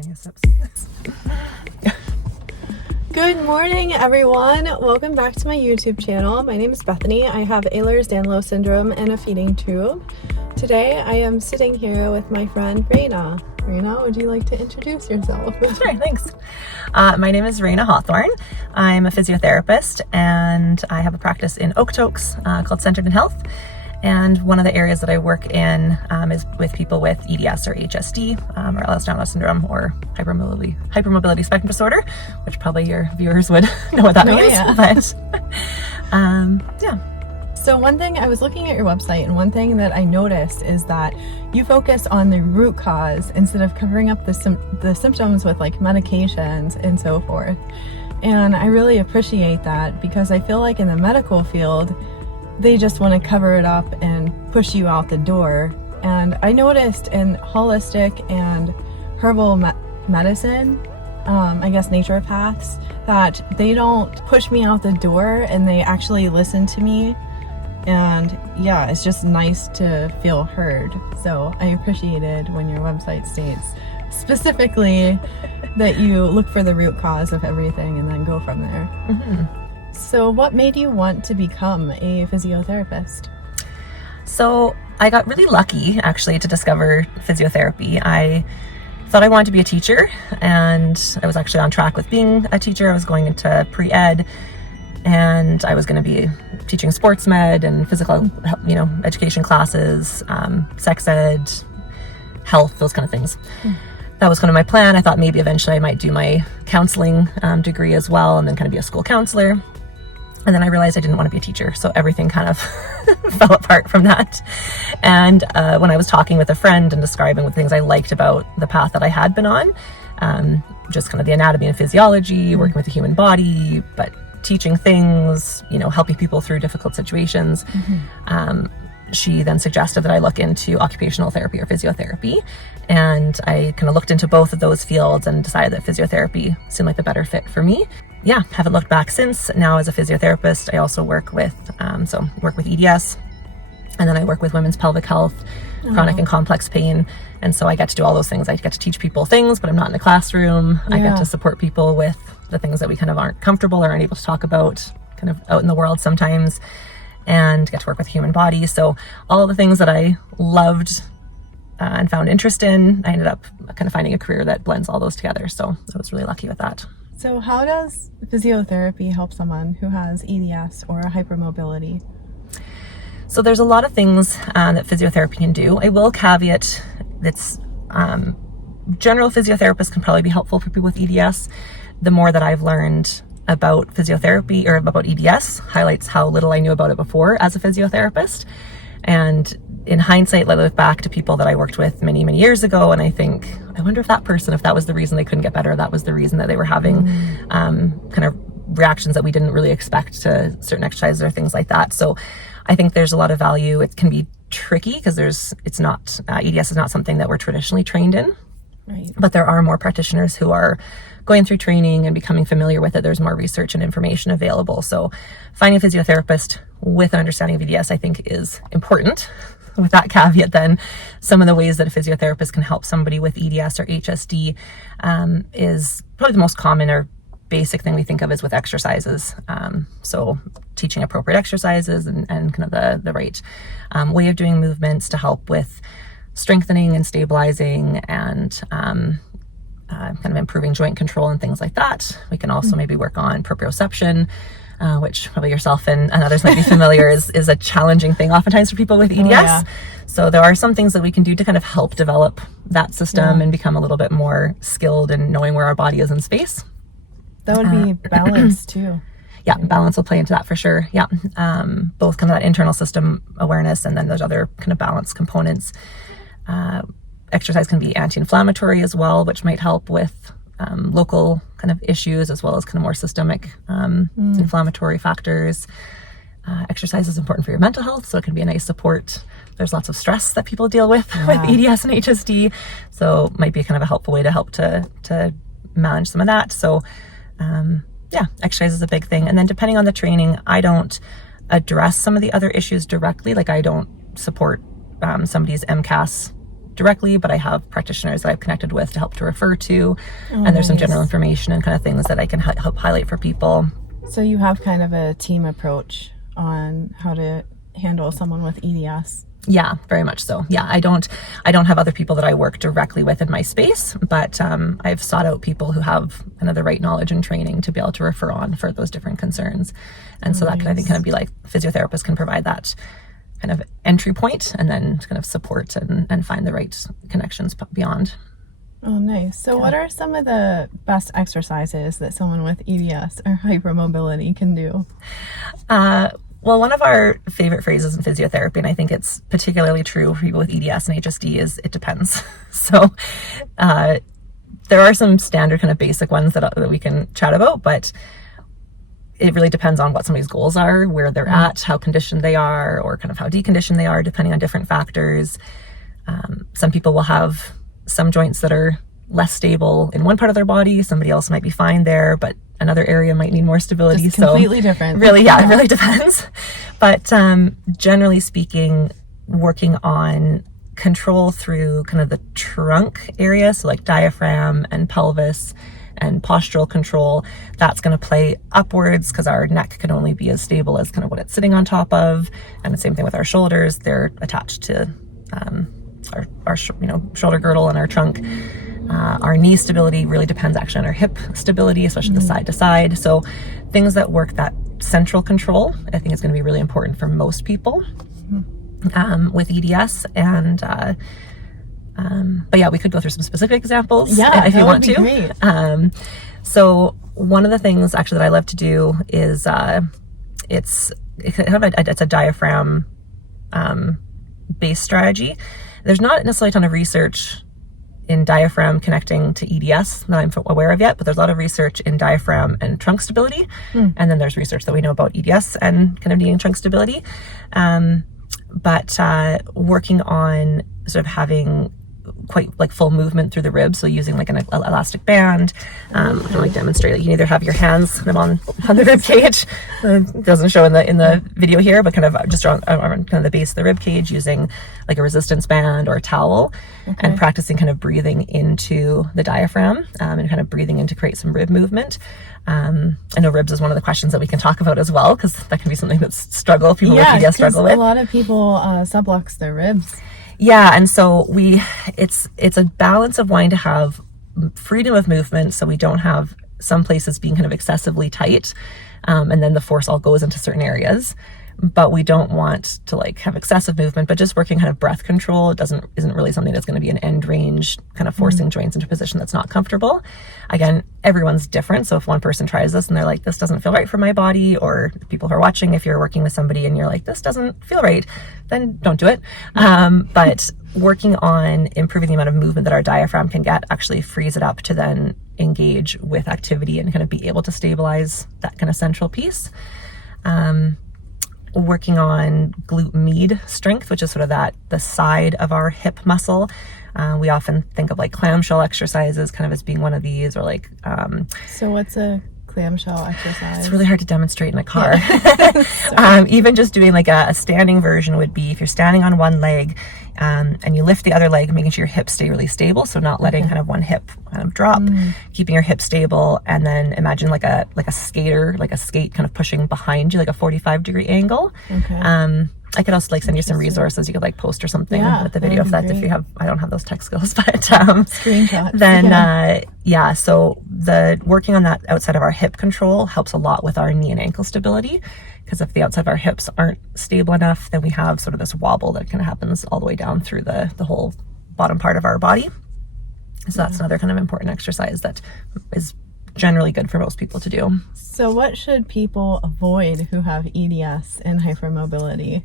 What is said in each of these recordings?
taking sips. Good morning, everyone. Welcome back to my YouTube channel. My name is Bethany. I have Ehlers-Danlos syndrome and a feeding tube. Today, I am sitting here with my friend Raina. Raina, would you like to introduce yourself? Sure, thanks. My name is Raina Hawthorne. I'm a physiotherapist and I have a practice in Okotoks called Centered in Health. And one of the areas that I work in is with people with EDS or HSD, or Ehlers-Danlos syndrome, or hypermobility spectrum disorder, which probably your viewers would know what that means. Yeah. But yeah. So one thing, I was looking at your website, and one thing that I noticed is that you focus on the root cause instead of covering up the symptoms with like medications and so forth. And I really appreciate that, because I feel like in the medical field, they just want to cover it up and push you out the door. And I noticed in holistic and herbal medicine, I guess naturopaths, that they don't push me out the door and they actually listen to me. And yeah, it's just nice to feel heard. So I appreciated when your website states specifically that you look for the root cause of everything and then go from there. Mm-hmm. So what made you want to become a physiotherapist? So I got really lucky actually to discover physiotherapy. I thought I wanted to be a teacher, and I was actually on track with being a teacher. I was going into pre-ed, and I was going to be teaching sports med and physical, education classes, sex ed, health, those kind of things. That was kind of my plan. I thought maybe eventually I might do my counseling degree as well, and then kind of be a school counselor. And then I realized I didn't want to be a teacher, so everything kind of fell apart from that. And when I was talking with a friend and describing what things I liked about the path that I had been on, just kind of the anatomy and physiology, working with the human body, but teaching things, helping people through difficult situations, she then suggested that I look into occupational therapy or physiotherapy. And I kind of looked into both of those fields and decided that physiotherapy seemed like the better fit for me. Yeah, haven't looked back since. Now as a physiotherapist, I also work with EDS, and then I work with women's pelvic health, chronic and complex pain. And so I get to do all those things. I get to teach people things, but I'm not in the classroom. Yeah. I get to support people with the things that we kind of aren't comfortable or aren't able to talk about kind of out in the world sometimes, and get to work with the human body. So all the things that I loved and found interest in, I ended up kind of finding a career that blends all those together. So I was really lucky with that. So how does physiotherapy help someone who has EDS or hypermobility? So there's a lot of things that physiotherapy can do. I will caveat that's general physiotherapists can probably be helpful for people with EDS. The more that I've learned about physiotherapy or about EDS highlights how little I knew about it before as a physiotherapist. And in hindsight, I look back to people that I worked with many, many years ago, and I think, I wonder if that was the reason they couldn't get better, that was the reason that they were having kind of reactions that we didn't really expect to certain exercises or things like that. So I think there's a lot of value. It can be tricky because EDS is not something that we're traditionally trained in. Right. But there are more practitioners who are going through training and becoming familiar with it. There's more research and information available. So finding a physiotherapist with an understanding of EDS, I think, is important. With that caveat, then, some of the ways that a physiotherapist can help somebody with EDS or HSD is probably the most common or basic thing we think of is with exercises. So teaching appropriate exercises and kind of the right way of doing movements to help with strengthening and stabilizing and kind of improving joint control and things like that. We can also maybe work on proprioception, which probably yourself and others might be familiar is a challenging thing oftentimes for people with EDS. Yeah. So there are some things that we can do to kind of help develop that system and become a little bit more skilled in knowing where our body is in space. That would be balance too. Yeah, balance will play into that for sure. Yeah, both kind of that internal system awareness and then those other kind of balance components. Exercise can be anti-inflammatory as well, which might help with local kind of issues as well as kind of more systemic inflammatory factors. Exercise is important for your mental health, so it can be a nice support. There's lots of stress that people deal with EDS and HSD, so it might be kind of a helpful way to help to manage some of that. So exercise is a big thing. And then depending on the training, I don't address some of the other issues directly. Like I don't support somebody's MCAS directly, but I have practitioners that I've connected with to help to refer to. Oh, And there's some nice. general information and kind of things that I can help highlight for people. So you have kind of a team approach on how to handle someone with EDS. Yeah, very much so. Yeah, I don't have other people that I work directly with in my space, but I've sought out people who have kind of the right knowledge and training to be able to refer on for those different concerns. And so that can, I think, kind of be like physiotherapists can provide that kind of entry point and then kind of support and find the right connections beyond. Oh, nice. So what are some of the best exercises that someone with EDS or hypermobility can do? Well, one of our favorite phrases in physiotherapy, and I think it's particularly true for people with EDS and HSD, is it depends. So there are some standard kind of basic ones that we can chat about, but it really depends on what somebody's goals are, where they're at, how conditioned they are, or kind of how deconditioned they are, depending on different factors. Some people will have some joints that are less stable in one part of their body. Somebody else might be fine there, but another area might need more stability. Just completely different. Really, yeah, it really depends. But generally speaking, working on control through kind of the trunk area, so like diaphragm and pelvis and postural control, that's going to play upwards because our neck can only be as stable as kind of what it's sitting on top of. And the same thing with our shoulders. They're attached to our shoulder girdle and our trunk. Our knee stability really depends actually on our hip stability, especially the side to side. So things that work that central control, I think is going to be really important for most people with EDS. And but yeah, we could go through some specific examples if you want to. Great. So one of the things actually that I love to do is it's a diaphragm based strategy. There's not necessarily a ton of research in diaphragm connecting to EDS that I'm aware of yet, but there's a lot of research in diaphragm and trunk stability. And then there's research that we know about EDS and kind of needing trunk stability. But working on sort of having quite like full movement through the ribs, so using like an elastic band. I can like demonstrate. You can either have your hands kind of on the rib cage. It doesn't show in the video here, but kind of just on kind of the base of the rib cage, using like a resistance band or a towel, and practicing kind of breathing into the diaphragm and kind of breathing in to create some rib movement. I know ribs is one of the questions that we can talk about as well, because that can be something that's people with EDS struggle with. A lot of people sublux their ribs. Yeah, and so it's a balance of wanting to have freedom of movement, so we don't have some places being kind of excessively tight, and then the force all goes into certain areas. But we don't want to like have excessive movement, but just working kind of breath control isn't really something that's going to be an end range, kind of forcing joints into a position that's not comfortable. Again, everyone's different. So if one person tries this and they're like, this doesn't feel right for my body, or people who are watching, if you're working with somebody and you're like, this doesn't feel right, then don't do it. But working on improving the amount of movement that our diaphragm can get actually frees it up to then engage with activity and kind of be able to stabilize that kind of central piece. Working on glute med strength, which is sort of the side of our hip muscle. We often think of like clamshell exercises kind of as being one of these, or like... So what's a clamshell exercise? It's really hard to demonstrate in a car. Even just doing like a standing version would be if you're standing on one leg and you lift the other leg, making sure your hips stay really stable. So not letting kind of one hip kind of drop, keeping your hips stable. And then imagine like a skater, like a skate kind of pushing behind you, like a 45-degree angle. I could also like send you some resources you could like post or something with the video if you have. I don't have those tech skills, but screenshots. Then so the working on that outside of our hip control helps a lot with our knee and ankle stability, because if the outside of our hips aren't stable enough, then we have sort of this wobble that kind of happens all the way down through the whole bottom part of our body. So that's another kind of important exercise that is generally good for most people to do. So what should people avoid who have EDS and hypermobility?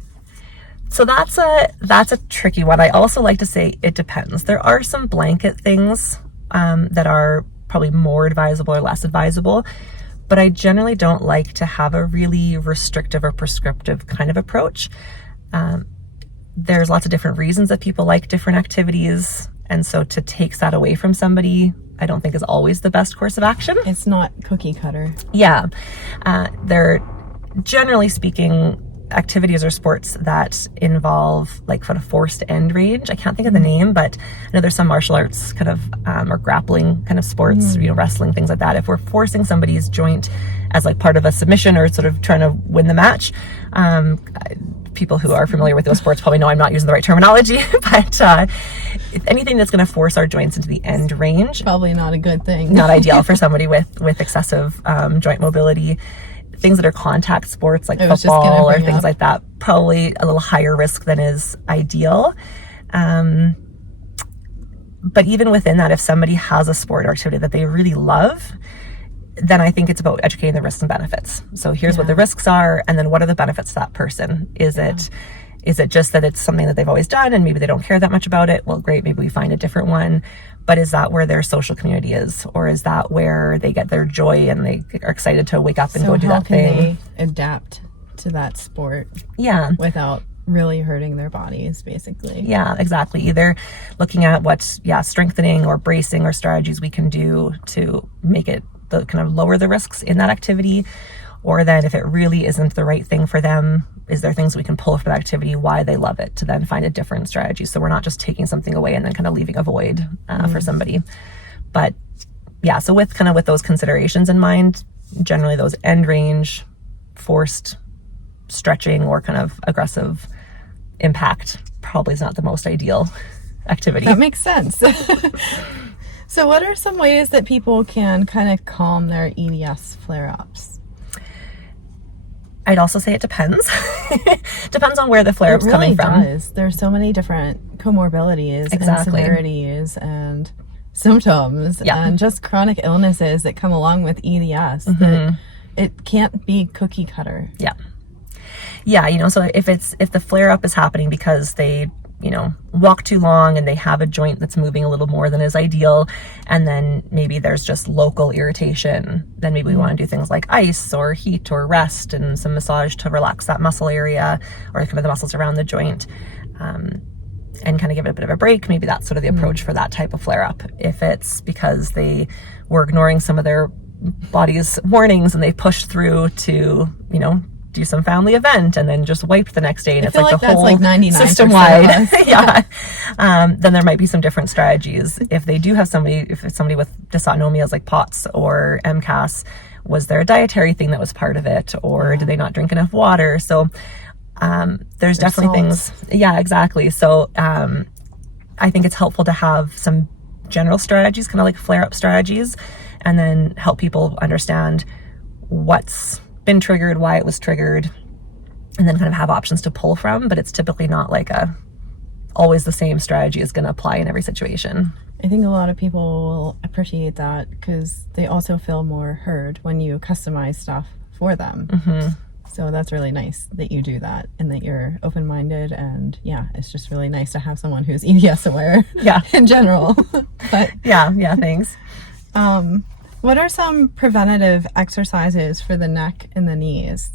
So that's a tricky one. I also like to say it depends. There are some blanket things that are probably more advisable or less advisable, but I generally don't like to have a really restrictive or prescriptive kind of approach. There's lots of different reasons that people like different activities, and so to take that away from somebody, I don't think is always the best course of action. It's not cookie cutter. Yeah. They're generally speaking, activities or sports that involve like kind of forced end range. I can't think of the name, but I know there's some martial arts kind of or grappling kind of sports, wrestling, things like that. If we're forcing somebody's joint as like part of a submission or sort of trying to win the match, people who are familiar with those sports probably know I'm not using the right terminology, but anything that's going to force our joints into the end range, probably not a good thing. Not ideal for somebody with excessive joint mobility. Things that are contact sports like football or things like that, probably a little higher risk than is ideal. But even within that, if somebody has a sport or activity that they really love, then I think it's about educating the risks and benefits. So here's what the risks are, and then what are the benefits to that person? Is it just that it's something that they've always done and maybe they don't care that much about it? Well, great, maybe we find a different one. But is that where their social community is? Or is that where they get their joy and they are excited to wake up and go do that thing? So how can they adapt to that sport without really hurting their bodies, basically? Yeah, exactly. Either looking at what, strengthening or bracing or strategies we can do to make it kind of lower the risks in that activity. Or then if it really isn't the right thing for them, is there things we can pull from that activity, why they love it, to then find a different strategy. So we're not just taking something away and then kind of leaving a void for somebody. But yeah, so with those considerations in mind, generally those end range, forced stretching or kind of aggressive impact probably is not the most ideal activity. That makes sense. So what are some ways that people can kind of calm their EDS flare-ups? I'd also say it depends. Depends on where the flare-up's coming from. It really does. There's so many different comorbidities and severities and symptoms and just chronic illnesses that come along with EDS that it can't be cookie cutter. Yeah, so if the flare-up is happening because they walk too long and they have a joint that's moving a little more than is ideal, and then maybe there's just local irritation, then maybe we want to do things like ice or heat or rest and some massage to relax that muscle area or kind of the muscles around the joint, and kind of give it a bit of a break. Maybe that's sort of the approach for that type of flare-up. If it's because they were ignoring some of their body's warnings and they pushed through to, do some family event and then just wiped the next day, and it's like the whole system wide. Then there might be some different strategies. If they do have if it's somebody with dysautonomias like POTS or MCAS, was there a dietary thing that was part of it, or did they not drink enough water? So there's definitely things. Yeah, exactly. So I think it's helpful to have some general strategies, kind of like flare-up strategies, and then help people understand what's been triggered, why it was triggered, and then kind of have options to pull from. But it's typically not like always the same strategy is going to apply in every situation. I think a lot of people will appreciate that because they also feel more heard when you customize stuff for them. So that's really nice that you do that and that you're open-minded, and it's just really nice to have someone who's EDS aware in general. But Thanks. What are some preventative exercises for the neck and the knees?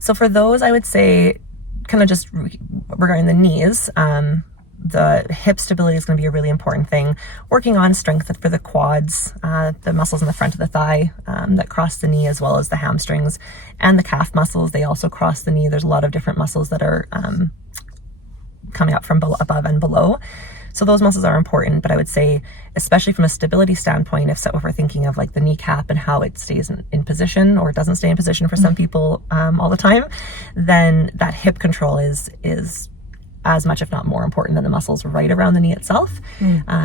So for those, I would say kind of just regarding the knees, the hip stability is going to be a really important thing. Working on strength for the quads, the muscles in the front of the thigh that cross the knee, as well as the hamstrings and the calf muscles. They also cross the knee. There's a lot of different muscles that are coming up from above and below. So those muscles are important, but I would say, especially from a stability standpoint, if we're thinking of like the kneecap and how it stays in position or doesn't stay in position for some people all the time, then that hip control is as much, if not more important than the muscles right around the knee itself.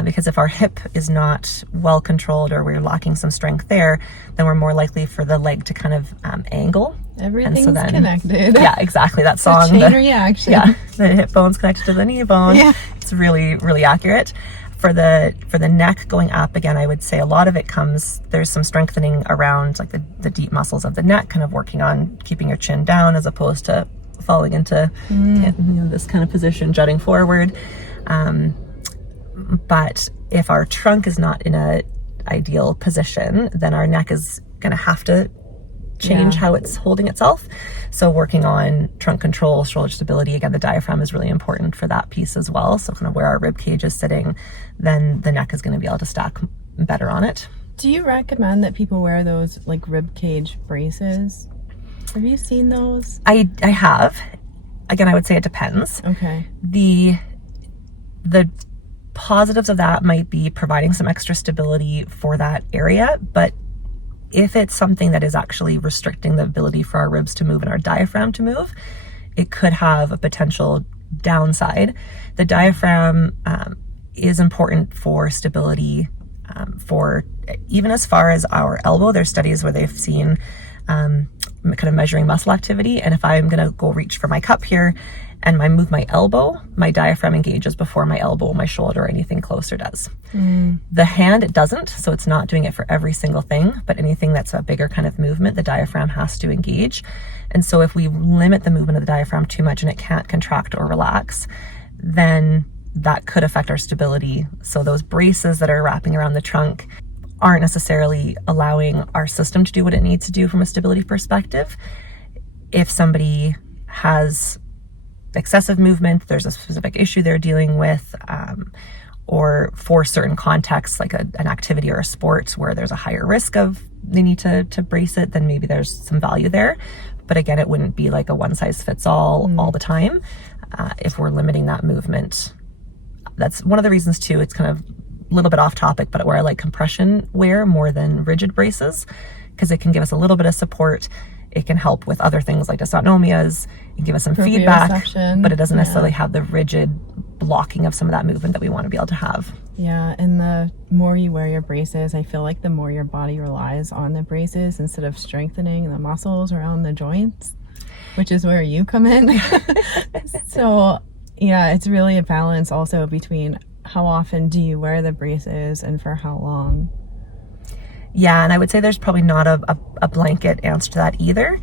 Because if our hip is not well controlled or we're lacking some strength there, then we're more likely for the leg to kind of angle. Everything's connected. Yeah, exactly. That song. Chain reaction. Yeah, the hip bone's connected to the knee bone. Yeah. It's really, really accurate. For the neck going up, again, I would say a lot of it there's some strengthening around like the deep muscles of the neck, kind of working on keeping your chin down as opposed to falling into this kind of position, jutting forward. But if our trunk is not in a ideal position, then our neck is going to have to change how it's holding itself. So working on trunk control, shoulder stability, again, the diaphragm is really important for that piece as well. So kind of where our rib cage is sitting, then the neck is going to be able to stack better on it. Do you recommend that people wear those like rib cage braces? Have you seen those? I have. Again, I would say it depends. Okay. The positives of that might be providing some extra stability for that area, but if it's something that is actually restricting the ability for our ribs to move and our diaphragm to move, it could have a potential downside. The diaphragm is important for stability, for even as far as our elbow. There's studies where they've seen kind of measuring muscle activity, and if I'm going to go reach for my cup here and I move my elbow, my diaphragm engages before my elbow, my shoulder, or anything closer does. The hand, it doesn't, so it's not doing it for every single thing, but anything that's a bigger kind of movement, the diaphragm has to engage. And so if we limit the movement of the diaphragm too much and it can't contract or relax, then that could affect our stability. So those braces that are wrapping around the trunk aren't necessarily allowing our system to do what it needs to do from a stability perspective. If somebody has excessive movement, there's a specific issue they're dealing with, or for certain contexts like an activity or a sport where there's a higher risk of they need to brace it, then maybe there's some value there. But again, it wouldn't be like a one size fits all the time. If we're limiting that movement, that's one of the reasons too. It's kind of a little bit off topic, but where I like compression wear more than rigid braces, because it can give us a little bit of support. It can help with other things like dysautonomias and give us some feedback, but it doesn't necessarily have the rigid blocking of some of that movement that we want to be able to have. Yeah, and the more you wear your braces, I feel like the more your body relies on the braces instead of strengthening the muscles around the joints, which is where you come in. So yeah, it's really a balance also between how often do you wear the braces and for how long. Yeah, and I would say there's probably not a blanket answer to that either.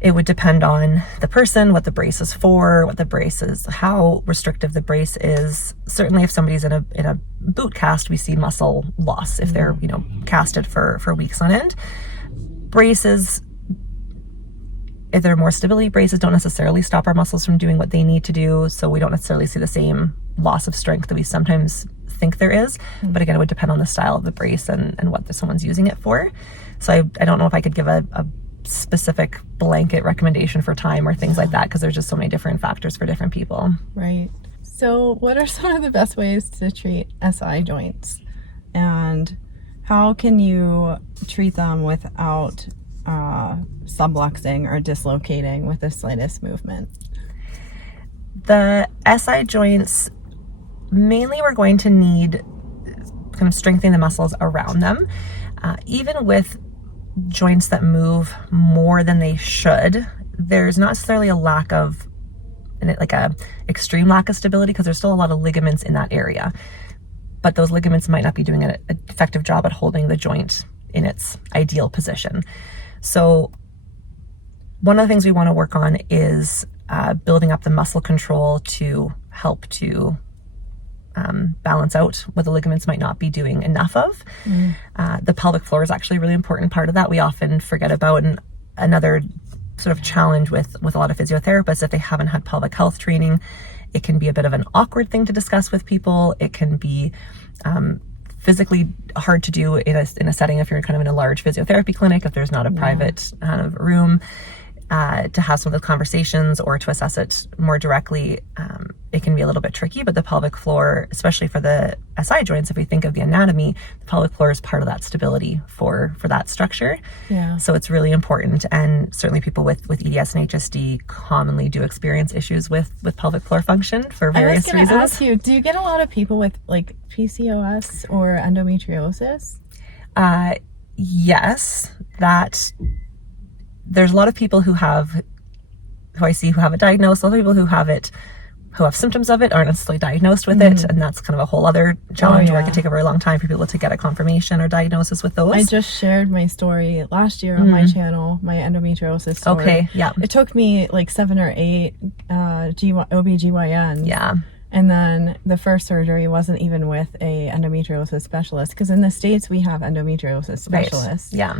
It would depend on the person, what the brace is for, what the brace is, how restrictive the brace is. Certainly if somebody's in a boot cast, we see muscle loss if they're, casted for weeks on end. Braces, if they're more stability braces, don't necessarily stop our muscles from doing what they need to do, so we don't necessarily see the same loss of strength that we sometimes think there is. But again, it would depend on the style of the brace and what someone's using it for. So I don't know if I could give a specific blanket recommendation for time or things like that, because there's just so many different factors for different people. Right. So what are some of the best ways to treat SI joints, and how can you treat them without subluxing or dislocating with the slightest movement? The SI joints, mainly we're going to need kind of strengthening the muscles around them. Even with joints that move more than they should, there's not necessarily a lack of, like a extreme lack of stability, because there's still a lot of ligaments in that area. But those ligaments might not be doing an effective job at holding the joint in its ideal position. So one of the things we want to work on is building up the muscle control to help to balance out what the ligaments might not be doing enough of. The pelvic floor is actually a really important part of that. We often forget about, and another sort of challenge with a lot of physiotherapists, if they haven't had pelvic health training, it can be a bit of an awkward thing to discuss with people. It can be physically hard to do in a setting if you're kind of in a large physiotherapy clinic, if there's not a private room to have some of those conversations or to assess it more directly. It can be a little bit tricky, but the pelvic floor, especially for the SI joints, if we think of the anatomy, the pelvic floor is part of that stability for that structure. Yeah. So it's really important, and certainly people with EDS and HSD commonly do experience issues with pelvic floor function for various reasons. I was going to ask you, do you get a lot of people with like PCOS or endometriosis? Yes, there's a lot of people who I see who have it diagnosed. A lot of people who have symptoms of it aren't necessarily diagnosed with it, and that's kind of a whole other challenge where it can take a very long time for people to get a confirmation or diagnosis with those. I just shared my story last year on my channel, my endometriosis story. Okay, yeah. It took me like 7 or 8 OBGYNs. Yeah. And then the first surgery wasn't even with a endometriosis specialist, because in the States we have endometriosis specialists. Right. Yeah.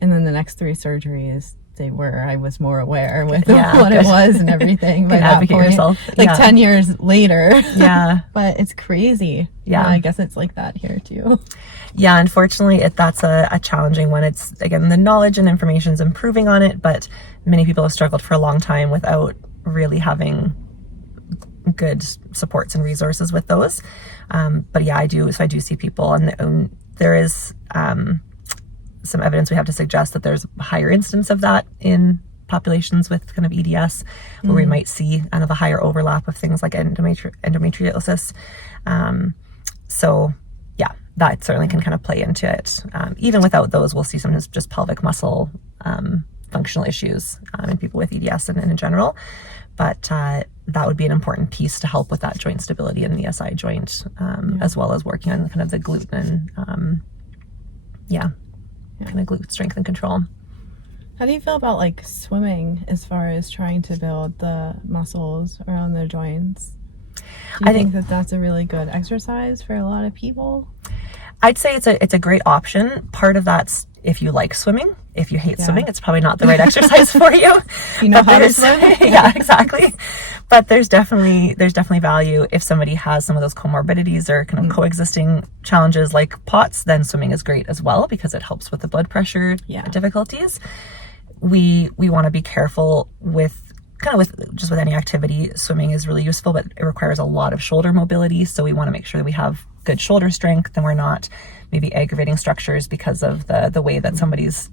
And then the next 3 surgeries they were. I was more aware with Yeah, what good. it was and everything by Can that advocate point. yourself. Like Yeah. 10 years later. Yeah. But it's crazy. Yeah. I guess it's like that here too. Yeah, unfortunately, that's a challenging one. It's, again, the knowledge and information is improving on it, but many people have struggled for a long time without really having good supports and resources with those. But yeah, I do see people, and there is some evidence we have to suggest that there's a higher instance of that in populations with kind of EDS, where we might see kind of a higher overlap of things like endometriosis. So yeah, that certainly can kind of play into it. Even without those, we'll see sometimes just pelvic muscle functional issues in people with EDS and in general. But that would be an important piece to help with that joint stability in the SI joint, as well as working on kind of the gluten and kind of glute strength and control. How do you feel about like swimming as far as trying to build the muscles around the joints? Do you think that that's a really good exercise for a lot of people? I'd say it's a great option. Part of that's if you like swimming. If you hate swimming, it's probably not the right exercise for you. You know how to swim? Yeah, exactly. But there's definitely value if somebody has some of those comorbidities or kind of coexisting challenges like POTS, then swimming is great as well because it helps with the blood pressure difficulties. We want to be careful with any activity. Swimming is really useful, but it requires a lot of shoulder mobility. So we want to make sure that we have good shoulder strength and we're not maybe aggravating structures because of the way that somebody's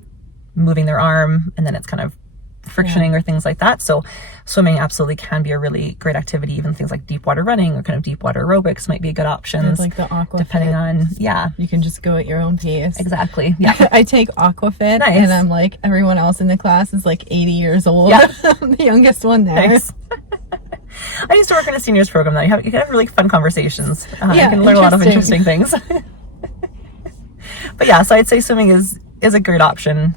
moving their arm and then it's kind of frictioning or things like that. So swimming absolutely can be a really great activity. Even things like deep water running or kind of deep water aerobics might be good options. Like the aquafit. Depending on, you can just go at your own pace. Exactly. Yeah. I take aquafit and I'm like, everyone else in the class is like 80 years old. Yeah. I'm the youngest one there. Thanks. I used to work in a seniors program. You can have really fun conversations. You can learn a lot of interesting things. But yeah, so I'd say swimming is a great option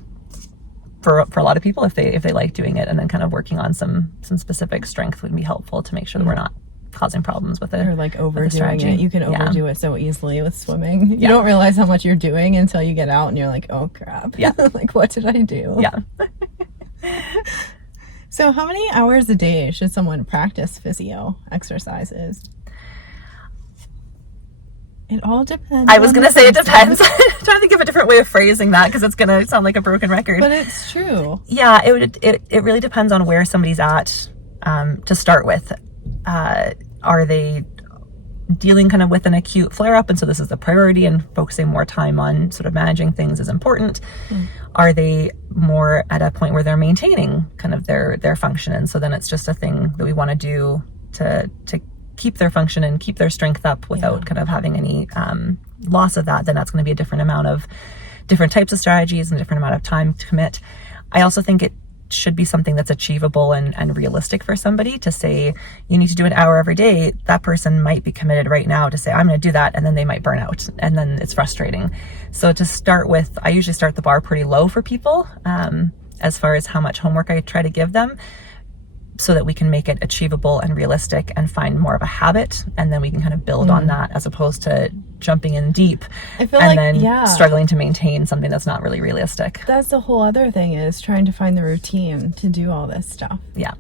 for a lot of people if they like doing it, and then kind of working on some specific strength would be helpful to make sure that we're not causing problems with it. Or like overdoing it. You can overdo it so easily with swimming. You don't realize how much you're doing until you get out and you're like, oh crap. Yeah. Like, what did I do? Yeah. So how many hours a day should someone practice physio exercises? It all depends. I was going to say it depends. I'm trying to think of a different way of phrasing that because it's going to sound like a broken record. But it's true. Yeah, it really depends on where somebody's at to start with. Are they dealing kind of with an acute flare-up, and so this is the priority, and focusing more time on sort of managing things is important? Are they more at a point where they're maintaining kind of their function, and so then it's just a thing that we want to do to keep their function and keep their strength up without kind of having any loss of that? Then that's going to be a different amount of different types of strategies and a different amount of time to commit. I also think it should be something that's achievable and realistic for somebody to say, you need to do an hour every day. That person might be committed right now to say, I'm going to do that, and then they might burn out, and then it's frustrating. So to start with, I usually start the bar pretty low for people as far as how much homework I try to give them, so that we can make it achievable and realistic and find more of a habit, and then we can kind of build on that, as opposed to jumping in deep and then struggling to maintain something that's not really realistic. That's the whole other thing, is trying to find the routine to do all this stuff. Yeah.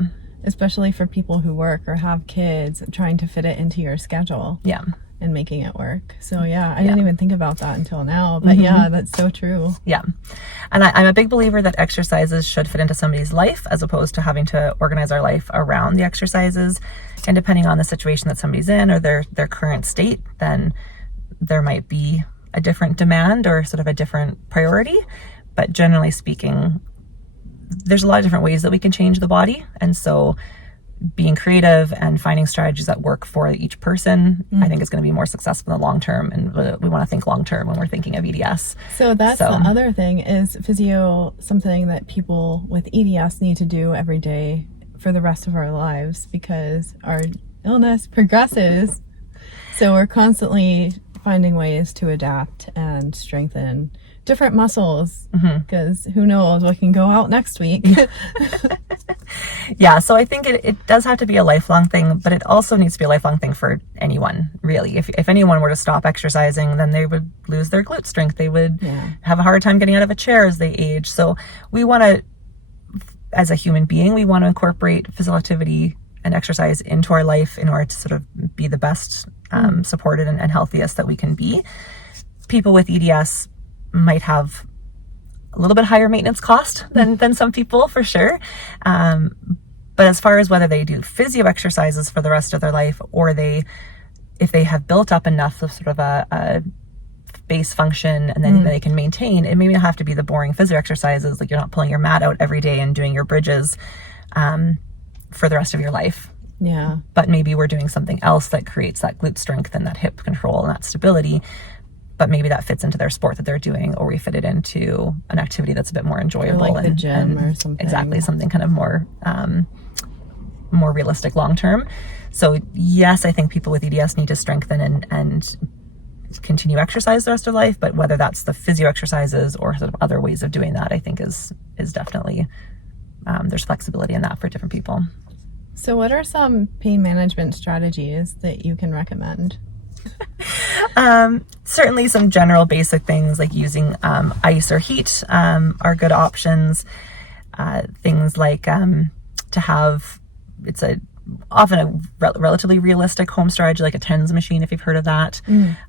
Especially for people who work or have kids, trying to fit it into your schedule. Yeah. And making it work. So I didn't even think about that until now, but that's so true. Yeah. And I'm a big believer that exercises should fit into somebody's life, as opposed to having to organize our life around the exercises. And depending on the situation that somebody's in or their current state, then there might be a different demand or sort of a different priority. But generally speaking, there's a lot of different ways that we can change the body. And so being creative and finding strategies that work for each person, I think is going to be more successful in the long term. And we want to think long term when we're thinking of EDS. So that's the other thing, is physio something that people with EDS need to do every day for the rest of our lives, because our illness progresses. So we're constantly finding ways to adapt and strengthen different muscles, because who knows what can go out next week. Yeah, so I think it does have to be a lifelong thing, but it also needs to be a lifelong thing for anyone, really. If anyone were to stop exercising, then they would lose their glute strength. They would have a hard time getting out of a chair as they age. So we want to as a human being, we want to incorporate physical activity and exercise into our life in order to sort of be the best supported and healthiest that we can be. People with EDS might have a little bit higher maintenance cost than some people, for sure. But as far as whether they do physio exercises for the rest of their life, or if they have built up enough of sort of a base function and then they can maintain, it may not have to be the boring physio exercises, like you're not pulling your mat out every day and doing your bridges for the rest of your life. Yeah. But maybe we're doing something else that creates that glute strength and that hip control and that stability, but maybe that fits into their sport that they're doing, or we fit it into an activity that's a bit more enjoyable. Or like the gym or something. Exactly, something kind of more realistic long term. So yes, I think people with EDS need to strengthen and continue exercise the rest of their life, but whether that's the physio exercises or sort of other ways of doing that, I think is definitely, there's flexibility in that for different people. So what are some pain management strategies that you can recommend? Certainly some general basic things like using ice or heat are good options. Things like to have, it's often a relatively realistic home strategy, like a TENS machine, if you've heard of that.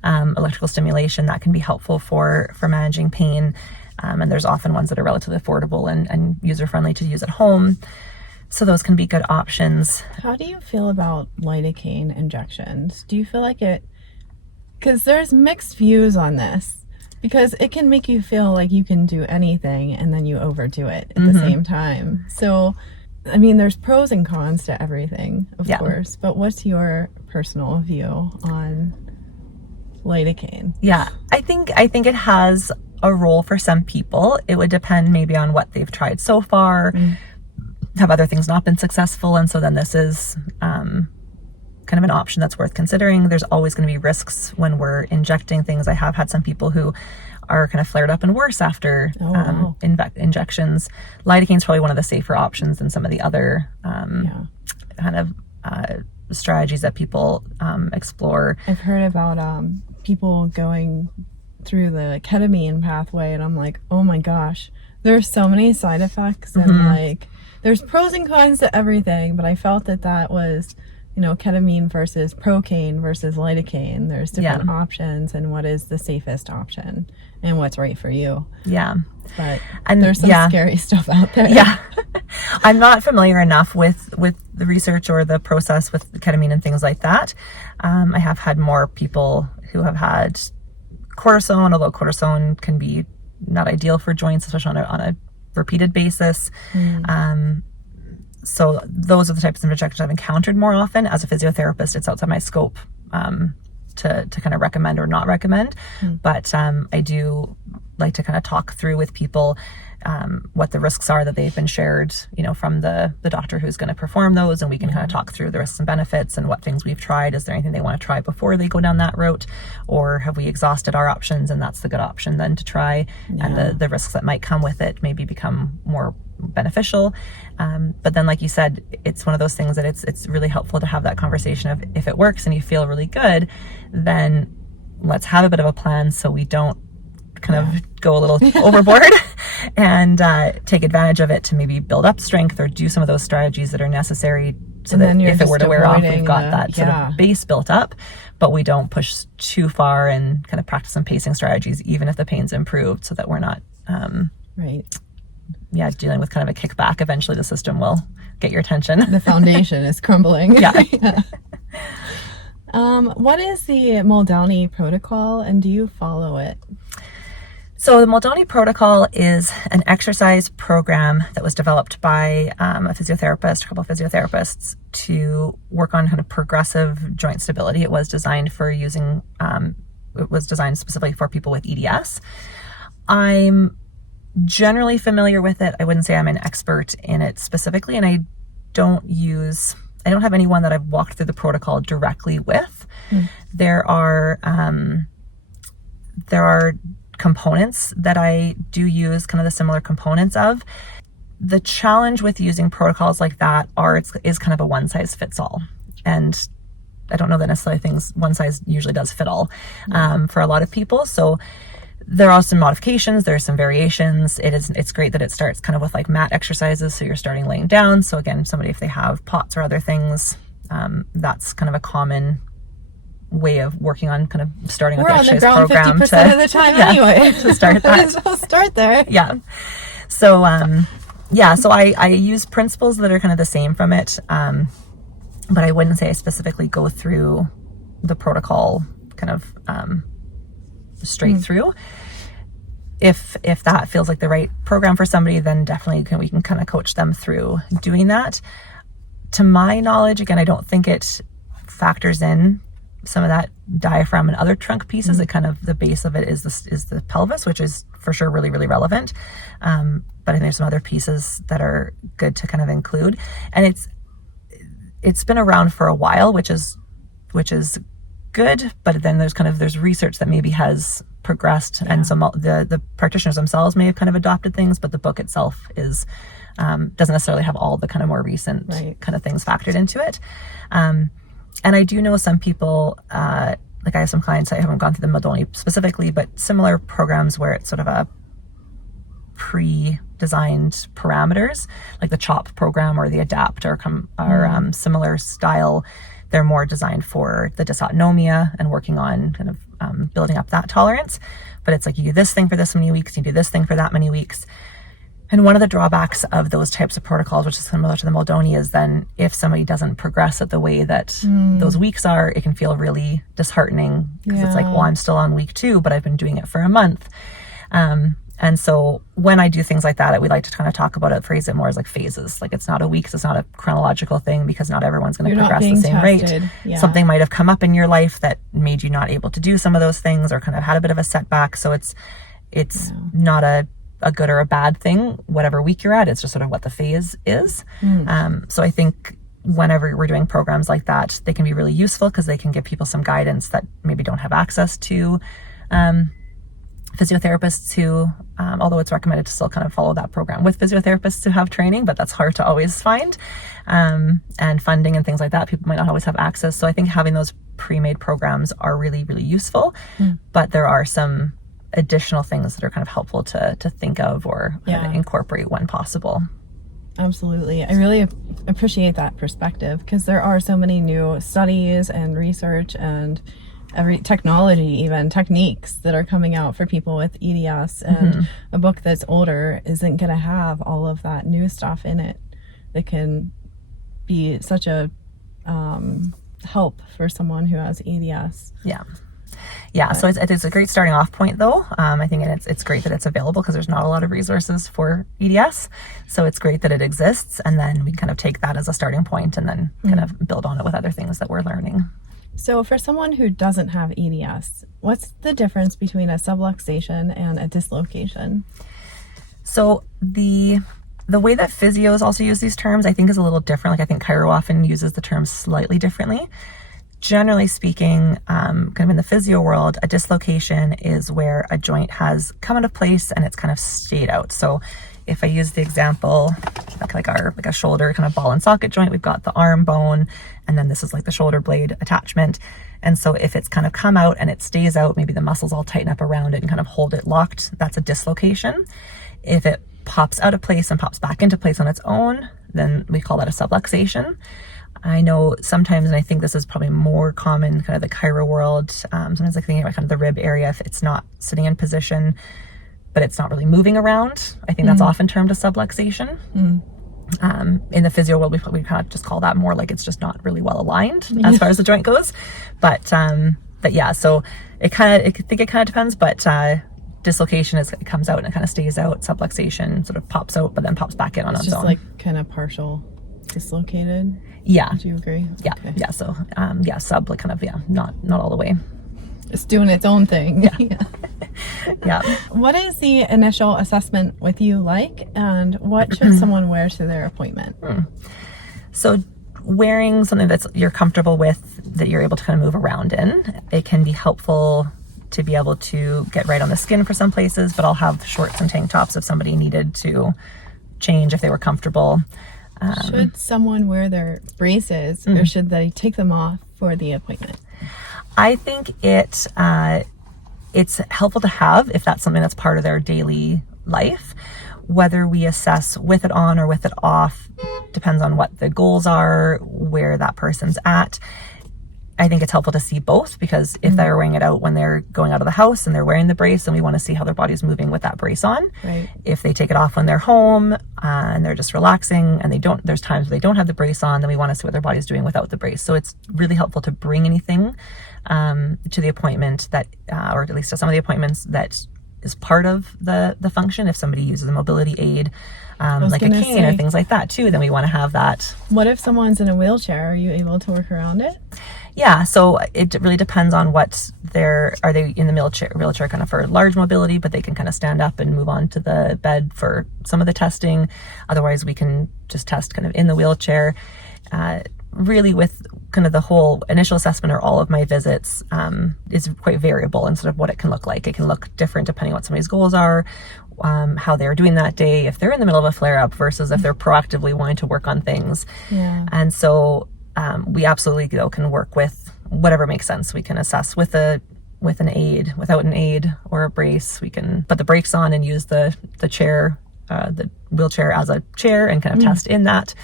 Electrical stimulation, that can be helpful for managing pain. And there's often ones that are relatively affordable and user-friendly to use at home. So those can be good options. How do you feel about lidocaine injections? Do you feel like because there's mixed views on this, because it can make you feel like you can do anything and then you overdo it at the same time. So, I mean, there's pros and cons to everything, of course, but what's your personal view on lidocaine? Yeah, I think it has a role for some people. It would depend maybe on what they've tried so far. Have other things not been successful? And so then this is kind of an option that's worth considering. There's always going to be risks when we're injecting things. I have had some people who are kind of flared up and worse after injections. Lidocaine is probably one of the safer options than some of the other kind of strategies that people explore. I've heard about people going through the ketamine pathway, and I'm like, oh my gosh, there's so many side effects, and like there's pros and cons to everything, but I felt that was, ketamine versus procaine versus lidocaine. There's different options, and what is the safest option and what's right for you. Yeah. But there's some scary stuff out there. Yeah. I'm not familiar enough with the research or the process with ketamine and things like that. I have had more people who have had cortisone, although cortisone can be not ideal for joints, especially on a repeated basis. So those are the types of injections I've encountered more often. As a physiotherapist, it's outside my scope to kind of recommend or not recommend. But I do like to kind of talk through with people what the risks are that they've been shared, from the doctor who's going to perform those, and we can kind of talk through the risks and benefits and what things we've tried. Is there anything they want to try before they go down that route, or have we exhausted our options and that's the good option then to try, and the risks that might come with it maybe become more beneficial. But then, like you said, it's one of those things that it's really helpful to have that conversation of, if it works and you feel really good, then let's have a bit of a plan so we don't kind of go a little overboard and take advantage of it to maybe build up strength or do some of those strategies that are necessary, so that if it were to wear off, we've got that sort of base built up, but we don't push too far and kind of practice some pacing strategies, even if the pain's improved, so that we're not dealing with kind of a kickback. Eventually the system will get your attention. The foundation is crumbling. Yeah. What is the Muldowney protocol, and do you follow it? So the Muldowney protocol is an exercise program that was developed by a couple of physiotherapists, to work on kind of progressive joint stability. It was designed specifically for people with EDS. I'm generally familiar with it. I wouldn't say I'm an expert in it specifically, and I don't have anyone that I've walked through the protocol directly with. There are components that I do use, kind of the similar components of. The challenge with using protocols like that is kind of a one size fits all. And I don't know that necessarily one size usually does fit all for a lot of people. So There are some modifications, there's some variations. It's great that it starts kind of with like mat exercises, so you're starting laying down. So again, somebody, if they have POTS or other things, that's kind of a common way of working on kind of starting with the exercise program. We're on the ground 50% of the time anyway. To start that. We'll start there. Yeah. So, so I use principles that are kind of the same from it, but I wouldn't say I specifically go through the protocol kind of straight through. If that feels like the right program for somebody, then definitely we can kind of coach them through doing that. To my knowledge, again, I don't think it factors in some of that diaphragm and other trunk pieces. It kind of, the base of it is the pelvis, which is for sure really, really relevant. But I think there's some other pieces that are good to kind of include. And it's been around for a while, which is good. But then there's research that maybe has progressed, and some the practitioners themselves may have kind of adopted things, but the book itself is doesn't necessarily have all the kind of more recent kind of things factored into it. And I do know some people, like I have some clients, I haven't gone through the Modoni specifically, but similar programs where it's sort of a pre-designed parameters, like the CHOP program or the ADAPT are similar style. They're more designed for the dysautonomia and working on kind of building up that tolerance. But it's like, you do this thing for this many weeks, you do this thing for that many weeks. And one of the drawbacks of those types of protocols, which is similar to the Modoni, is then if somebody doesn't progress at the way that those weeks are, it can feel really disheartening, because it's like, well, I'm still on week 2, but I've been doing it for a month. And so when I do things like that, we like to kind of talk about it, phrase it more as like phases. Like, it's not a week, it's not a chronological thing, because not everyone's going to progress the same rate. Yeah. Something might have come up in your life that made you not able to do some of those things, or kind of had a bit of a setback. So it's not a good or a bad thing, whatever week you're at. It's just sort of what the phase is. So I think whenever we're doing programs like that, they can be really useful, because they can give people some guidance that maybe don't have access to physiotherapists who, although it's recommended to still kind of follow that program with physiotherapists who have training, but that's hard to always find. And funding and things like that, people might not always have access. So I think having those pre-made programs are really, really useful, but there are some additional things that are kind of helpful to think of or incorporate when possible. Absolutely. I really appreciate that perspective, because there are so many new studies and research and every technology, even techniques that are coming out for people with EDS, and a book that's older isn't going to have all of that new stuff in it that can be such a help for someone who has EDS. Yeah, so it's a great starting off point, though. I think it's great that it's available, because there's not a lot of resources for EDS. So it's great that it exists, and then we kind of take that as a starting point and then kind of build on it with other things that we're learning. So for someone who doesn't have EDS, what's the difference between a subluxation and a dislocation? So the way that physios also use these terms, I think, is a little different. Like, I think chiro often uses the terms slightly differently. Generally speaking, kind of in the physio world, a dislocation is where a joint has come out of place and it's kind of stayed out. So if I use the example, like a shoulder kind of ball and socket joint, we've got the arm bone, and then this is like the shoulder blade attachment. And so if it's kind of come out and it stays out, maybe the muscles all tighten up around it and kind of hold it locked, that's a dislocation. If it pops out of place and pops back into place on its own, then we call that a subluxation. I know sometimes, and I think this is probably more common kind of the chiro world, sometimes like thinking about kind of the rib area, if it's not sitting in position, but it's not really moving around, I think that's often termed a subluxation. In the physio world, we kind of just call that more like it's just not really well aligned as far as the joint goes. But yeah, so I think it kind of depends, but dislocation it comes out and it kind of stays out. Subluxation sort of pops out, but then pops back in on its own. It's just like kind of partial dislocated. Yeah. Would you agree? Yeah. Okay. Yeah. So sub, like kind of, not all the way. It's doing its own thing. Yeah. Yeah. What is the initial assessment with you like, and what should someone wear to their appointment? So wearing something that's you're comfortable with, that you're able to kind of move around in, it can be helpful to be able to get right on the skin for some places, but I'll have shorts and tank tops if somebody needed to change if they were comfortable. Should someone wear their braces, or should they take them off for the appointment? I think it it's helpful to have if that's something that's part of their daily life. Whether we assess with it on or with it off depends on what the goals are, where that person's at. I think it's helpful to see both, because if they're wearing it out when they're going out of the house and they're wearing the brace, then we want to see how their body's moving with that brace on. Right. If they take it off when they're home and they're just relaxing and there's times where they don't have the brace on, then we want to see what their body's doing without the brace. So it's really helpful to bring anything to the appointment that, or at least to some of the appointments, that is part of the function. If somebody uses a mobility aid, like a cane or things like that too, then we want to have that. What if someone's in a wheelchair? Are you able to work around it? Yeah, so it really depends on what are they in the wheelchair kind of for large mobility, but they can kind of stand up and move on to the bed for some of the testing. Otherwise, we can just test kind of in the wheelchair. Really, with kind of the whole initial assessment or all of my visits is quite variable in sort of what it can look like. It can look different depending on what somebody's goals are, how they're doing that day, if they're in the middle of a flare-up versus if they're proactively wanting to work on things. Yeah. And so we absolutely can work with whatever makes sense. We can assess with an aid, without an aid or a brace. We can put the brakes on and use the chair, the wheelchair as a chair, and kind of test in that.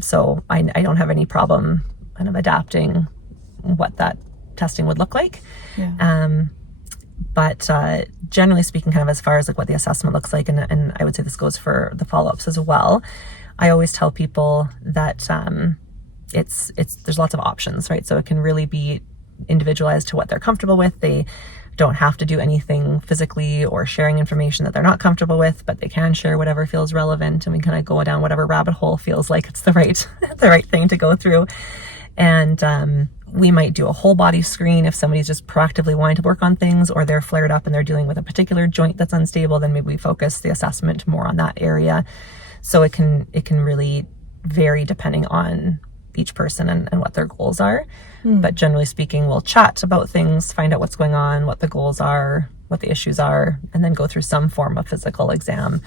So I don't have any problem kind of adapting what that testing would look like. Yeah. But generally speaking, kind of as far as like what the assessment looks like, and I would say this goes for the follow-ups as well, I always tell people that there's lots of options, right? So it can really be individualized to what they're comfortable with. They don't have to do anything physically or sharing information that they're not comfortable with, but they can share whatever feels relevant, and we kind of go down whatever rabbit hole feels like it's the right thing to go through. And we might do a whole body screen if somebody's just proactively wanting to work on things, or they're flared up and they're dealing with a particular joint that's unstable. Then maybe we focus the assessment more on that area. So it can really vary depending on each person and what their goals are. But generally speaking, we'll chat about things, find out what's going on, what the goals are, what the issues are, and then go through some form of physical exam.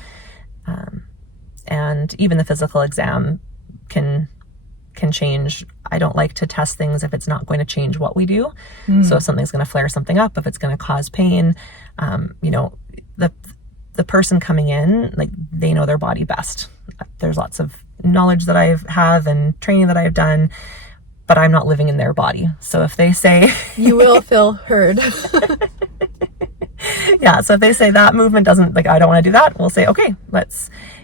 And even the physical exam can change. I don't like to test things if it's not going to change what we do. So if something's going to flare something up, if it's going to cause pain, the person coming in, like, they know their body best. There's lots of knowledge that I have and training that I've done, but I'm not living in their body. So if they say you will feel heard. Yeah, so if they say that movement doesn't, like, I don't want to do that, we'll say, okay,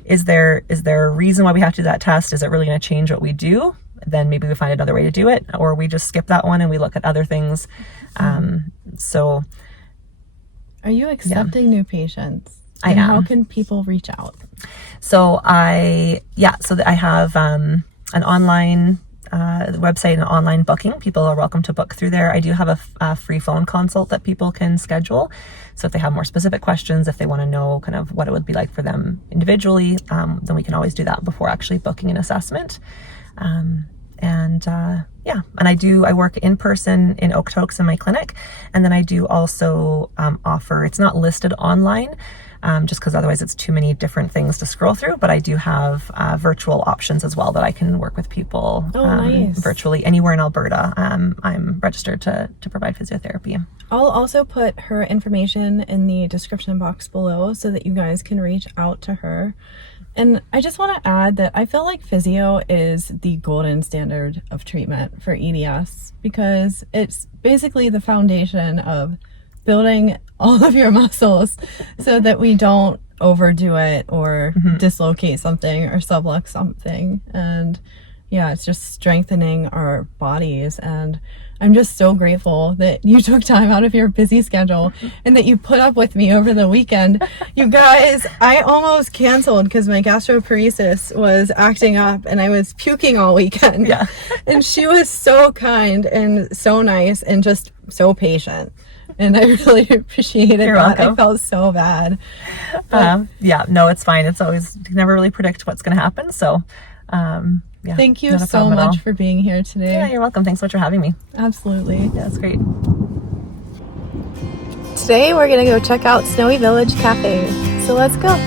is there a reason why we have to do that test? Is it really going to change what we do? Then maybe we find another way to do it, or we just skip that one and we look at other things. So are you accepting new patients? I am. How can people reach out? So I have an online website and online booking. People are welcome to book through there. I do have a free phone consult that people can schedule. So if they have more specific questions, if they want to know kind of what it would be like for them individually, then we can always do that before actually booking an assessment. And I work in person in Okotoks in my clinic. And then I do also offer, it's not listed online, just because otherwise it's too many different things to scroll through, but I do have virtual options as well that I can work with people nice. Virtually anywhere in Alberta. I'm registered to provide physiotherapy. I'll also put her information in the description box below so that you guys can reach out to her. And I just want to add that I feel like physio is the golden standard of treatment for EDS, because it's basically the foundation of building all of your muscles so that we don't overdo it or dislocate something or subluxate something. And yeah, it's just strengthening our bodies. And I'm just so grateful that you took time out of your busy schedule and that you put up with me over the weekend. You guys, I almost canceled because my gastroparesis was acting up and I was puking all weekend. Yeah. And she was so kind and so nice and just so patient. And I really appreciated You're that. welcome. I felt so bad. No, it's fine. It's always, you can never really predict what's going to happen. So, yeah. Thank you so much for being here today. Yeah, you're welcome. Thanks so much for having me. Absolutely. Yeah, that's great. Today we're going to go check out Snowy Village Cafe. So let's go.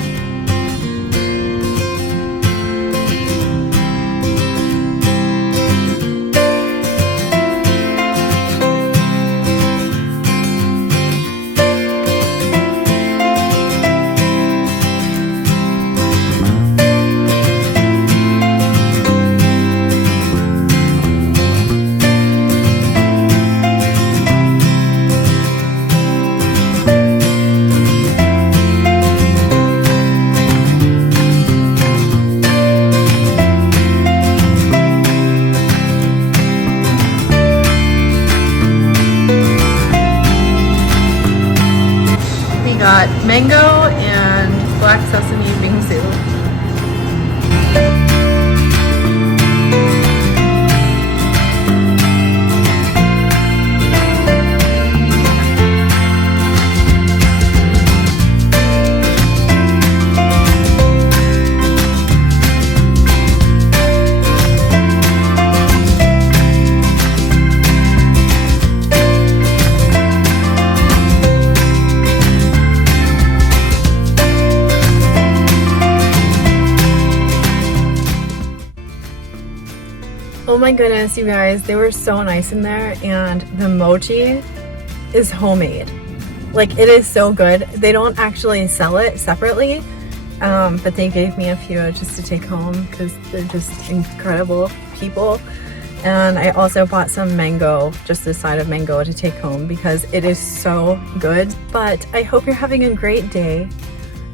got mango and black sesame bingsu. Oh my goodness, you guys, they were so nice in there, and the mochi is homemade. Like, it is so good. They don't actually sell it separately, but they gave me a few just to take home because they're just incredible people. And I also bought some mango, just the side of mango to take home because it is so good. But I hope you're having a great day.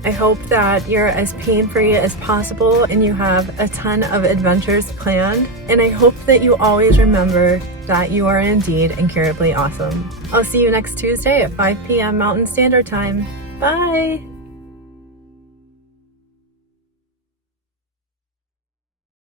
I hope that you're as pain-free as possible and you have a ton of adventures planned. And I hope that you always remember that you are indeed incurably awesome. I'll see you next Tuesday at 5 p.m. Mountain Standard Time. Bye!